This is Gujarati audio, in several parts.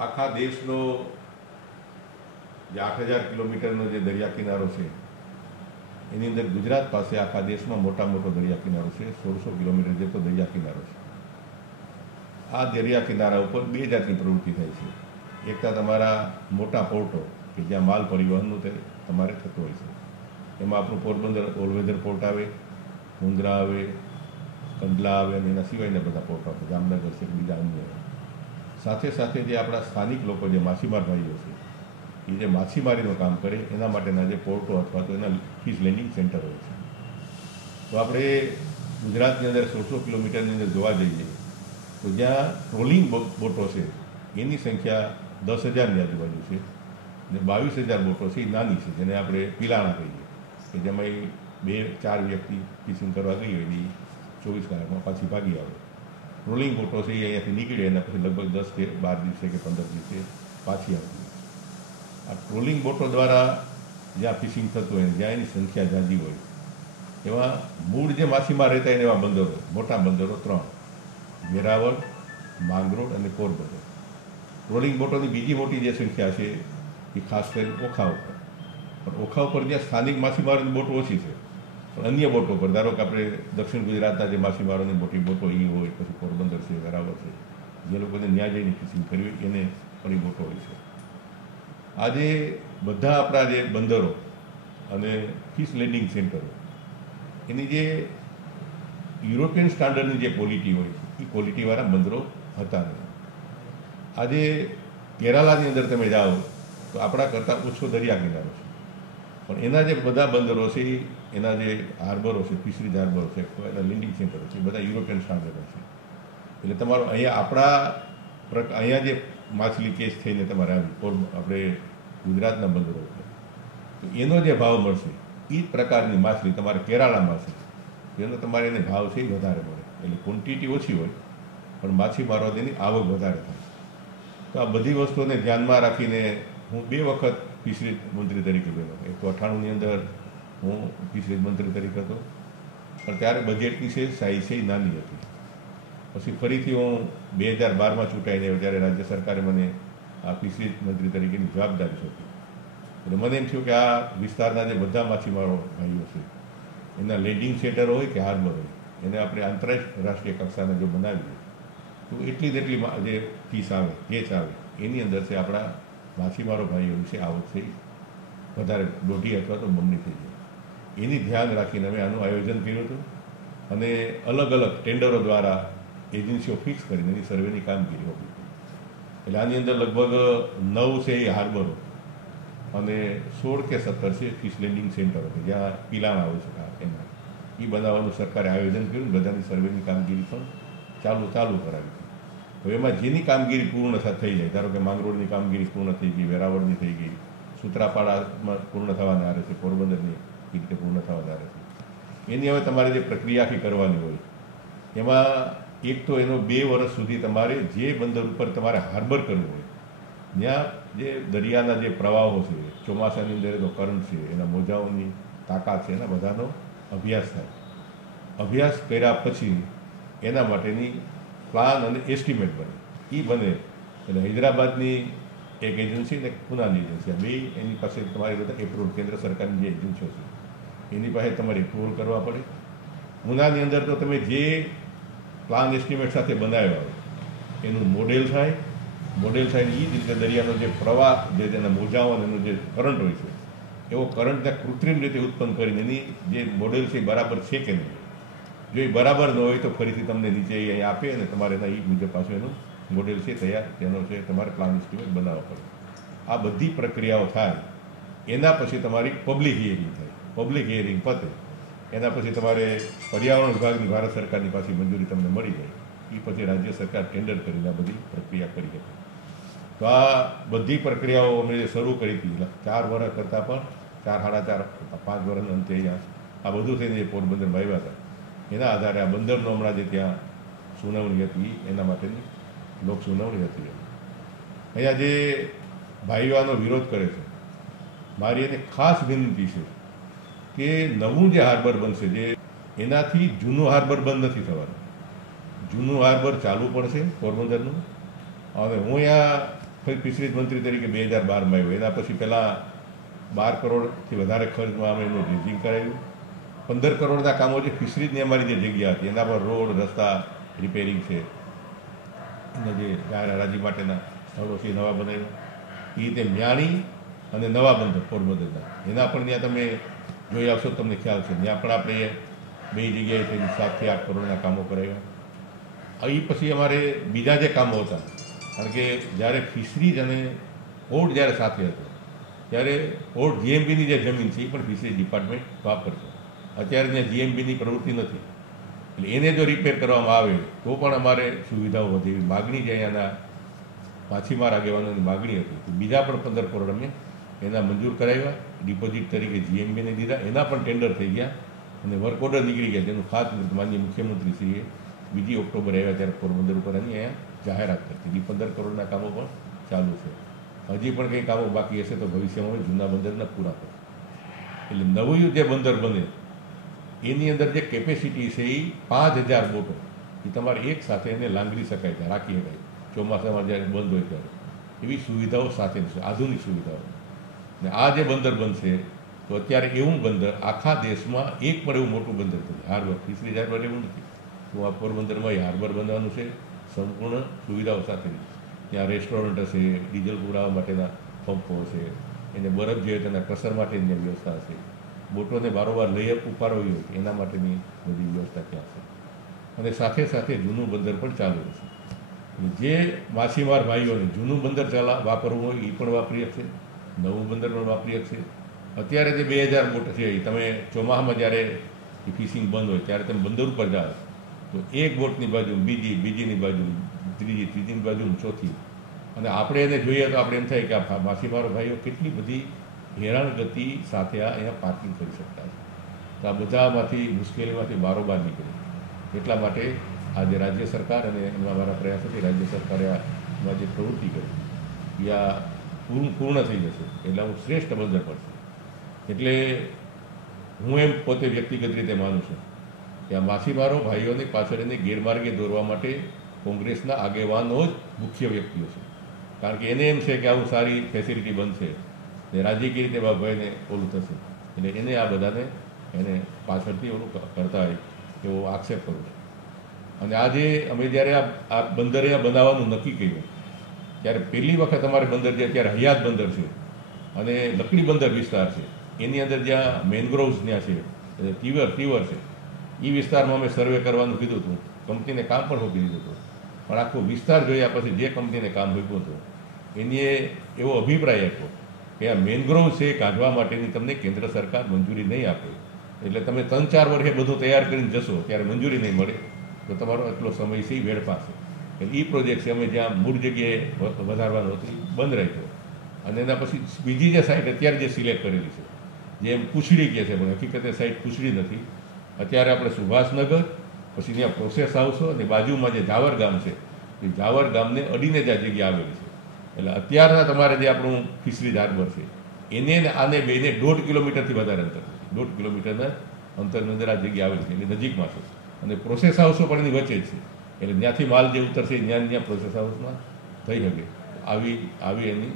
આખા દેશનો જે આઠ હજાર કિલોમીટરનો જે દરિયા કિનારો છે, એની અંદર ગુજરાત પાસે આખા દેશમાં મોટા મોટો દરિયા કિનારો છે, સોળસો કિલોમીટર જેટલો દરિયા કિનારો છે. આ દરિયા કિનારા ઉપર બે જાતની પ્રવૃત્તિ થાય છે. એકતા તમારા મોટા પોર્ટો, કે જ્યાં માલ પરિવહનનું તે તમારે થતું હોય છે. એમાં આપણું પોરબંદર ઓલવેધર પોર્ટ આવે, મુંદ્રા આવે, કંડલા આવે, અને એના સિવાયના બધા પોર્ટ આવે. જામનગર છે બીજા અન્ય. સાથે સાથે જે આપણા સ્થાનિક લોકો જે માછીમાર ભાઈઓ છે, એ જે માછીમારીનું કામ કરે, એના માટેના જે પોર્ટો અથવા તો એના ફિશ લેન્ડિંગ સેન્ટર હોય છે. તો આપણે ગુજરાતની અંદર સોળસો કિલોમીટરની અંદર જોવા જઈએ, તો જ્યાં ટ્રોલિંગ બોટો છે, એની સંખ્યા દસ હજારની આજુબાજુ છે અને બાવીસ હજાર બોટો છે, એ નાની છે, જેને આપણે પિલાણા કહીએ. કે જેમાં એ બે, ચાર વ્યક્તિ ફિશિંગ કરવા ગઈ હોય એ ચોવીસ કલાકમાં પાછી ભાગી આવે. રોલિંગ બોટો છે એ અહીંયાથી નીકળે એના પછી લગભગ દસ કે બાર દિવસે કે પંદર દિવસે પાછી આવતી આ ટ્રોલિંગ બોટો દ્વારા જ્યાં ફિશિંગ થતું હોય જ્યાં એની સંખ્યા જાજી હોય, એવા મૂળ જે માછીમાર રહેતા એવા બંદરો, મોટા બંદરો ત્રણ, વેરાવળ, માંગરોળ અને પોરબંદર. ટ્રોલિંગ બોટોની બીજી મોટી જે સંખ્યા છે, એ ખાસ કરીને ઓખા ઉપર. પણ ઓખા ઉપર જ્યાં સ્થાનિક માછીમારની બોટો ઓછી છે અન્ય બોટો પર. ધારો કે આપણે દક્ષિણ ગુજરાતના જે માછીમારોની મોટી બોટો એ હોય, પછી પોરબંદર છે, વેરાવળ છે, જે લોકોને ન્યાય જઈને ફિશિંગ કરવી, એને એ બોટો હોય છે. આજે બધા આપણા જે બંદરો અને ફિશ લેન્ડિંગ સેન્ટરો, એની જે યુરોપિયન સ્ટાન્ડર્ડની જે ક્વોલિટી હોય એ ક્વોલિટીવાળા બંદરો હતા નહીં. આજે કેરાલાની અંદર તમે જાઓ તો આપણા કરતાં ઓછો દરિયા કિનારો છે. પણ એના જે બધા બંદરો છે, એ એના જે હાર્બરો છે ફિશરીઝ હાર્બરો છે એના લિંડિંગ સેન્ટરો છે બધા યુરોપિયન સ્ટાન્ડર્ડ છે. એટલે તમારો અહીંયા આપણા અહીંયા જે માછલી કેસ થઈને તમારે આવી આપણે ગુજરાતના બંદરો ઉપર એનો જે ભાવ મળશે એ પ્રકારની માછલી તમારે કેરાલામાં છે. એનો તમારે એને ભાવ છે એ વધારે મળે. એટલે ક્વોન્ટિટી ઓછી હોય, પણ માછીમારો તેની આવક વધારે થાય. તો આ બધી વસ્તુઓને ધ્યાનમાં રાખીને હું બે વખત ફિશરી મંત્રી તરીકે ગયો. એક તો અઠાણુંની અંદર હું ફિશરીઝ મંત્રી તરીકે હતો. પણ ત્યારે બજેટની છે સાઈઝ છે નાની હતી. પછી ફરીથી હું બે હજાર બારમાં ચૂંટાઈને ત્યારે રાજ્ય સરકારે મને આ ફિશરીઝ મંત્રી તરીકેની જવાબદારી સોંપી. એટલે મને એમ થયું કે આ વિસ્તારના જે બધા માછીમારો ભાઈઓ છે, એના લેન્ડિંગ સેન્ટર હોય કે હાર્બર હોય, એને આપણે આંતરરાષ્ટ્રીય કક્ષાના જો બનાવીએ, તો એટલી જ એટલી જે ફીસ આવે કેચ આવે, એની અંદર છે આપણા માછીમારો ભાઈઓ વિશે આવક છે. વધારે દોઢી અથવા તો બમણી થઈ જાય. એની ધ્યાન રાખીને અમે આનું આયોજન કર્યું હતું. અને અલગ અલગ ટેન્ડરો દ્વારા એજન્સીઓ ફિક્સ કરીને એની સર્વેની કામગીરી હોવી એટલે આની અંદર લગભગ નવ છે એ હાર્બરો. અને સોળ કે સત્તર છે ફિશ લેન્ડિંગ સેન્ટરો કે જ્યાં પીલાણ આવે છે એમાં એ બનાવવાનું સરકારે આયોજન કર્યું બધાની સર્વેની કામગીરી પણ ચાલુ ચાલુ કરાવી હતી. હવે એમાં જેની કામગીરી પૂર્ણ થઈ જાય, ધારો કે માંગરોળની કામગીરી પૂર્ણ થઈ ગઈ, વેરાવળની થઈ ગઈ, સૂત્રાપાડામાં પૂર્ણ થવાના આરે છે, પોરબંદરની એ રીતે પૂર્ણ થવા વધારે છે. એની હવે તમારે જે પ્રક્રિયા આખી કરવાની હોય, એમાં એક તો એનો બે વર્ષ સુધી તમારે જે બંદર ઉપર તમારે હાર્બર કરવું હોય ત્યાં જે દરિયાના જે પ્રવાહો છે, ચોમાસાની અંદર એનો કરંટ છે, એના મોજાઓની તાકાત છે, એના બધાનો અભ્યાસ થાય. અભ્યાસ કર્યા પછી એના માટેની પ્લાન અને એસ્ટિમેટ બને. એ બને. એટલે હૈદરાબાદની એક એજન્સી ને પુનાની એજન્સી બે એની પાસે તમારી બધા એપ્રુવ કેન્દ્ર સરકારની જે એજન્સીઓ છે એની પાસે તમારે એપ્રુવલ કરવા પડે. ઉનાની અંદર તો તમે જે પ્લાન એસ્ટિમેટ સાથે બનાવ્યા હોય, એનું મોડેલ થાય. મોડેલ થાય એ જ રીતે દરિયાનો જે પ્રવાહ, જે તેના મોજાઓ અને એનો જે કરંટ હોય છે, એવો કરંટને કૃત્રિમ રીતે ઉત્પન્ન કરીને એની જે મોડેલ છે એ બરાબર છે કે નહીં? જો એ બરાબર ન હોય તો ફરીથી તમને નીચે અહીં આપે અને તમારે એના એ મુજબ પાછું એનું મોડેલ છે તૈયાર, તેનો છે તમારે પ્લાન એસ્ટિમેટ બનાવવા પડે. આ બધી પ્રક્રિયાઓ થાય. એના પછી તમારી પબ્લિક હિયરિંગ થાય. પબ્લિક હિયરિંગ પતે. એના પછી તમારે પર્યાવરણ વિભાગની ભારત સરકારની પાછી મંજૂરી તમને મળી જાય. એ પછી રાજ્ય સરકાર ટેન્ડર કરીને આ બધી પ્રક્રિયા કરી શકે. તો આ બધી પ્રક્રિયાઓ અમે શરૂ કરી હતી ચાર વર્ષ કરતાં પણ ચાર, સાડા ચાર, પાંચ વર્ષના અંતે અહીંયા આ બધું થઈને જે પોરબંદરમાં આવ્યા હતા. એના આધારે આ બંદરનો હમણાં જે ત્યાં સુનાવણી હતી એના માટેની લોક સુનાવણી હતી. અહીંયા જે ભાઈઓનો વિરોધ કરે છે, મારી એને ખાસ વિનંતી છે કે નવું જે હાર્બર બનશે, જે એનાથી જૂનું હાર્બર બંધ નથી થવાનું. જૂનું હાર્બર ચાલુ પડશે પોરબંદરનું. હવે હું અહીંયા ફિશરીઝ મંત્રી તરીકે બે હજાર બારમાં આવ્યો. એના પછી પહેલાં બાર કરોડથી વધારે ખર્ચમાં અમે એનું ડ્રેજિંગ કરાવ્યું. પંદર કરોડના કામો જે ફિશરીઝની અમારી જે જગ્યા હતી, એના પર રોડ, રસ્તા રિપેરિંગ છે. એના જે રાજી માટેના સ્થળો છે નવા બનાવ્યા. એ રીતે મ્યાણી અને નવા બંદર પોરબંદરના. એના પણ ત્યાં તમે જોઈ આવશો તમને ખ્યાલ છે. ત્યાં પણ આપણે બે જગ્યાએ થઈને સાતથી આઠ કરોડના કામો કરાવ્યા એ પછી અમારે બીજા જે કામો હતા, કારણ કે જ્યારે ફિશરીઝ અને પોર્ટ જ્યારે સાથે હતો, ત્યારે પોર્ટ જીએમબીની જે જમીન છે એ પણ ફિશરીઝ ડિપાર્ટમેન્ટ વાપરશે અત્યારે ત્યાં જીએમબીની પ્રવૃત્તિ નથી. એટલે એને જો રિપેર કરવામાં આવે, તો પણ અમારે સુવિધાઓ વધે એવી માગણી જે અહીંયાના માછીમાર આગેવાનોની માગણી હતી બીજા પણ પંદર કરોડ અમે એના મંજૂર કરાવ્યા. ડિપોઝિટ તરીકે જીએમબીને દીધા. એના પણ ટેન્ડર થઈ ગયા. અને વર્ક ઓર્ડર નીકળી ગયા. જેનું ખાતમુહૂર્ત માનનીય મુખ્યમંત્રીશ્રીએ બીજી ઓક્ટોબર આવ્યા ત્યારે પોરબંદર ઉપર એની અહીંયા જાહેરાત કરતી હતી. પંદર કરોડના કામો પણ ચાલુ છે. હજી પણ કંઈ કામો બાકી હશે તો ભવિષ્યમાં જૂના બંદરના પૂરા કરશું એટલે નવું જે બંદર બને, એની અંદર જે કેપેસિટી છે એ પાંચ હજાર બોટો. એ તમારે એક સાથે એને લાંગરી શકાય ત્યાં રાખી શકાય. ચોમાસામાં જ્યારે બંધ હોય ત્યારે. એવી સુવિધાઓ સાથે આધુનિક સુવિધાઓ. ને આ જે બંદર બનશે તો અત્યારે એવું બંદર આખા દેશમાં એક પણ એવું મોટું બંદર નથી હાર્બર ફિશરીઝ હાર્બર એવું નથી. તો આ પોરબંદરમાં એ હાર્બર બનવાનું છે. સંપૂર્ણ સુવિધાઓ સાથે. ત્યાં રેસ્ટોરન્ટ હશે, ડીઝલ પુરાવા માટેના પંપો હશે. એને બરફ જોઈએ તેના કસર માટેની વ્યવસ્થા હશે. બોટોને બારોબાર લઈ ઉપાડવી હોય, એના માટેની બધી વ્યવસ્થા ત્યાં છે. અને સાથે સાથે જૂનું બંદર પણ ચાલુ રહેશે. જે માછીમાર ભાઈઓને જૂનું બંદર ચાલા, વાપરવું હોય એ પણ વાપરી શકશે. નવું બંદર પણ વાપરી શકશે અત્યારે જે બે હજાર બોટ છે તમે ચોમાસામાં જ્યારે ફિશિંગ બંધ હોય, ત્યારે તમે બંદર ઉપર જાઓ. તો એક બોટની બાજુ, બીજી, બીજીની બાજુ, ત્રીજી, ત્રીજીની બાજુ ચોથી. અને આપણે એને જોઈએ તો આપણે એમ થાય કે આ માછીમારો ભાઈઓ કેટલી બધી હેરાનગતિ સાથે આ અહીંયા પાર્કિંગ કરી શકતા છે. તો આ બધામાંથી મુશ્કેલીમાંથી બારોબાર નીકળે એટલા માટે આજે રાજ્ય સરકાર અને એમાં મારા પ્રયાસોથી રાજ્ય સરકારે આમાં જે પ્રવૃત્તિ કરી, એ આ પૂર્ણ થઈ જશે. એટલે હું શ્રેષ્ઠ બંદર પડશે એટલે હું એમ પોતે વ્યક્તિગત રીતે માનું છું કે આ માછીમારો ભાઈઓને પાછળ એને ગેરમાર્ગે દોરવા માટે કોંગ્રેસના આગેવાનો જ મુખ્ય વ્યક્તિઓ છે. કારણ કે એને એમ છે કે આવું સારી ફેસિલિટી બનશે ને રાજકીય રીતે બાભાઈને ઓલું થશે. એટલે એને આ બધાને એને પાછળથી ઓલું કરતા હોય એવો આક્ષેપ કરું છું. અને આજે અમે જ્યારે આ આ બંદર બનાવવાનું નક્કી કર્યું ત્યારે પહેલી વખત અમારે બંદર જે અત્યારે હયાત બંદર છે. અને લકડી બંદર વિસ્તાર છે. એની અંદર જ્યાં મેનગ્રોવ્સ ત્યાં છે તીવર તીવર છે, એ વિસ્તારમાં અમે સર્વે કરવાનું કીધું હતું. કંપનીને કામ પણ સોંપી દીધું હતું. પણ આખો વિસ્તાર જોયા પછી જે કંપનીને કામ સોંપ્યું હતું, એની એવો અભિપ્રાય આપ્યો કે આ મેનગ્રોવ છે કાઢવા માટેની તમને કેન્દ્ર સરકાર મંજૂરી નહીં આપે. એટલે તમે ત્રણ ચાર વર્ષે બધું તૈયાર કરીને જશો, ત્યારે મંજૂરી નહીં મળે. તો તમારો એટલો સમય છે એટલે એ પ્રોજેક્ટ છે, અમે જ્યાં મૂળ જગ્યાએ વધારવાનો હતો બંધ રાખ્યો અને એના પછી બીજી જે સાઇટ અત્યારે જે સિલેક્ટ કરેલી છે જેમ પૂછડી કહે છે, પણ હકીકતે સાઇટ પૂછડી નથી. અત્યારે આપણે સુભાષનગર, પછી ત્યાં પ્રોસેસ હાઉસો અને બાજુમાં જે જાવર ગામ છે, એ જાવર ગામને અડીને જ આ જગ્યા આવેલી છે. એટલે અત્યારના તમારે જે આપણું ફિશરીઝ હાર્બર છે, એને આને બેને દોઢ કિલોમીટરથી વધારે અંતર દોઢ કિલોમીટરના અંતરની અંદર આ જગ્યા આવેલી છે એટલે નજીકમાં છે. અને પ્રોસેસ હાઉસો પણ એની વચ્ચે જ છે. એટલે ત્યાંથી માલ જે ઉતરશે ત્યાં ત્યાં પ્રોસેસ હાઉસમાં થઈ શકે. આવી આવી એની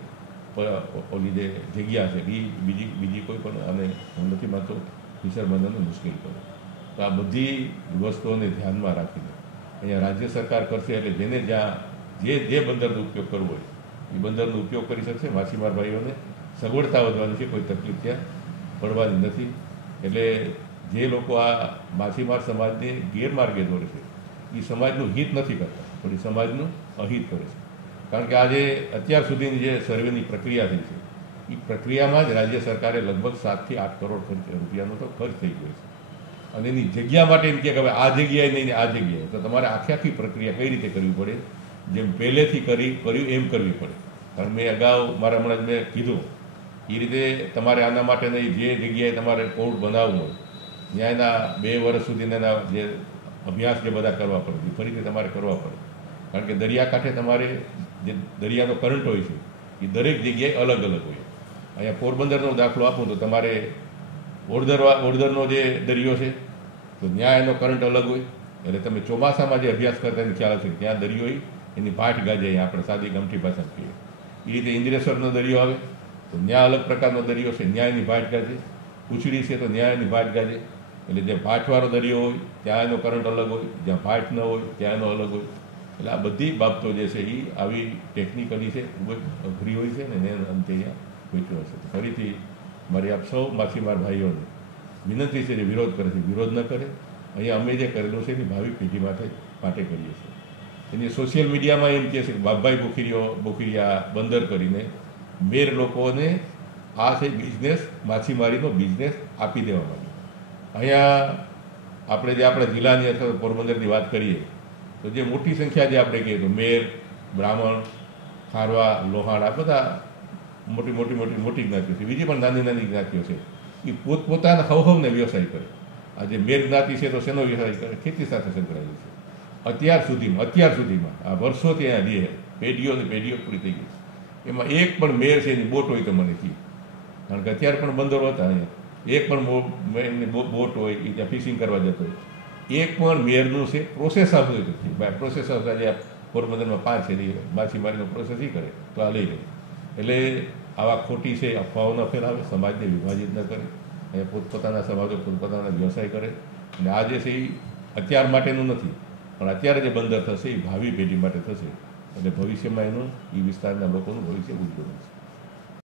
ઓલી જે જગ્યા છે એ બીજી બીજી કોઈ પણ, અને હું નથી માનતો ફિશરમેનોને મુશ્કેલ કરે તો આ બધી વસ્તુઓને ધ્યાનમાં રાખીને અહીંયા રાજ્ય સરકાર કરશે એટલે જેને જ્યાં, જે જે બંદરનો ઉપયોગ કરવો હોય, એ બંદરનો ઉપયોગ કરી શકશે. માછીમાર ભાઈઓને સગવડતા વધવાની છે, કોઈ તકલીફ ત્યાં પડવાની નથી. એટલે જે લોકો આ માછીમાર સમાજને ગેરમાર્ગે દોરે છે એ સમાજનું હિત નથી કરતા, પણ એ સમાજનું અહિત કરે છે. કારણ કે આજે અત્યાર સુધીની જે સર્વેની પ્રક્રિયા થઈ છે એ પ્રક્રિયામાં જ રાજ્ય સરકારે લગભગ સાતથી આઠ કરોડ ખર્ચ, રૂપિયાનો તો ખર્ચ થઈ ગયો છે. અને એની જગ્યા માટે એમ કે હવે આ જગ્યાએ નહીં આ જગ્યાએ. તો તમારે આખી આખી પ્રક્રિયા કઈ રીતે કરવી પડે? જેમ પહેલેથી કરી, કર્યું એમ કરવી પડે. કારણ મેં અગાઉ મારા હમણાં જ મેં કીધું એ રીતે તમારે આના માટે નહીં જે જગ્યાએ તમારે કોર્ટ બનાવવું હોય ત્યાં એના બે વર્ષ સુધીના જે અભ્યાસ જે બધા કરવા પડે. ફરીથી તમારે કરવા પડે. કારણ કે દરિયાકાંઠે તમારે જે દરિયાનો કરંટ હોય છે, એ દરેક જગ્યાએ અલગ અલગ હોય. અહીંયા પોરબંદરનો દાખલો આપું તો તમારે ઓળદર ઓડદરનો જે દરિયો છે, તો ત્યાં એનો કરંટ અલગ હોય. એટલે તમે ચોમાસામાં જે અભ્યાસ કરતા એને ખ્યાલ છે ત્યાં દરિયો એની ભાટ ગાજે આપણે સાદી ગમઠી ભાષા કહીએ. એ રીતે ઇન્દ્રેશ્વરનો દરિયો આવે, તો ત્યાં અલગ પ્રકારનો દરિયો છે ન્યાયની ભાટ ગાજે. ઉછળી છે તો ન્યાયની ભાટ ગાજે. એટલે જે ફાટવાળો દરિયો હોય ત્યાં એનો કરંટ અલગ હોય, જ્યાં ફાટ ન હોય ત્યાં એનો અલગ હોય. એટલે આ બધી બાબતો જે છે એ આવી ટેકનિકલી છે, ખૂબ જ અઘરી હોય છે ને એને અંતે અહીંયા પહોંચ્યો હશે ફરીથી મારી આપ સૌ માછીમાર ભાઈઓને, વિનંતી છે જે વિરોધ કરે છે, વિરોધ ન કરે. અહીંયા અમે જે કરેલું છે એની ભાવિ પેઢી માટે માટે કરીએ છીએ. એની સોશિયલ મીડિયામાં એમ કહે છે કે, બાપભાઈ બોખીરીઓ બોખીરિયા બંદર કરીને મેર લોકોને આ છે બિઝનેસ માછીમારીનો બિઝનેસ આપી દેવા માંગે અહીંયા આપણે જે આપણા જિલ્લાની અથવા પોરબંદરની વાત કરીએ, તો જે મોટી સંખ્યા જે આપણે કહીએ તો મેર, બ્રાહ્મણ, ખારવા, લોહાણ, આ બધા મોટી મોટી મોટી મોટી જ્ઞાતિઓ છે. બીજી પણ નાની નાની જ્ઞાતિઓ છે. એ પોતપોતાના હવહવને વ્યવસાય કરે. આ જે મેર જ્ઞાતિ છે તો શેનો વ્યવસાય કરે? ખેતી સાથે સંકળાયેલી છે. અત્યાર સુધીમાં અત્યાર સુધીમાં, આ વર્ષોથી અહીંયા રહે પેઢીઓ ને પેઢીઓ પૂરી થઈ ગઈ છે. એમાં એક પણ મેર છે એની બોટ હોય તો મને કહી. કારણ કે અત્યારે પણ બંદરો હતા અહીંયા. એક પણ એમની બોટ હોય એ ત્યાં ફિશિંગ કરવા જતો હોય. એક પણ મેરનું છે પ્રોસેસ આ નથી ભાઈ પ્રોસેસ આવતા જે પોરબંદરમાં પાંચ છે માછીમારીનો પ્રોસેસ એ કરે, તો આ લઈ લે. એટલે આવા ખોટી છે અફવાઓ ન ફેલાવે, સમાજને વિભાજિત ન કરે. અને પોતપોતાના સમાજો પોતપોતાના વ્યવસાય કરે. અને આ જે છે, એ અત્યાર માટેનું નથી. પણ અત્યારે જે બંદર થશે, એ ભાવિ પેઢી માટે થશે. એટલે ભવિષ્યમાં એનું, એ વિસ્તારના લોકોનું ભવિષ્ય ઉજ્જવળ છે